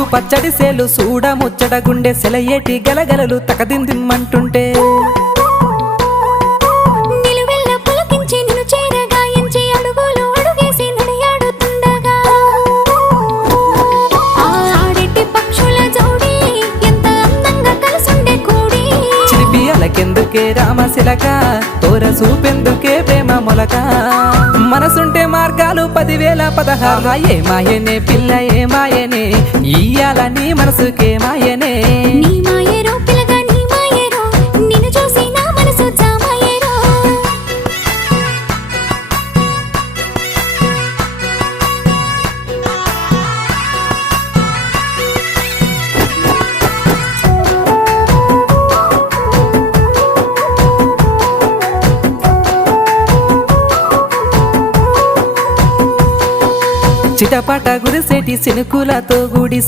ముద్దు పచ్చడి సేలు సూడ ముచ్చట గుండె సెలయేటి గలగలలు తకదిందిమ్మంటుంటే నిలువెల్ల పులకించి నిన్ను చేరగాయించి అడుగులు అడుగేసి నడియాడుతుండగా ఆడెట్టి పక్షుల జోడి ఎంత అందంగా కలుసుండే కూడి చిలిపి అలకెందుకే రామశిలక తోర సూపెందుకే ప్రేమ మొలక మనసుంటే మార్గాలు 10,016 ఏ మాయనే పిల్ల ఏ మాయనే ఇయ్యాల నీ మనసుకే మాయనే నీ మాయేరో పిల్లగా నీ మాయేరో నిన్ను చూసి నా మనసు జామాయేరో చిటపట గురిసేటి సినుకులతో గుడి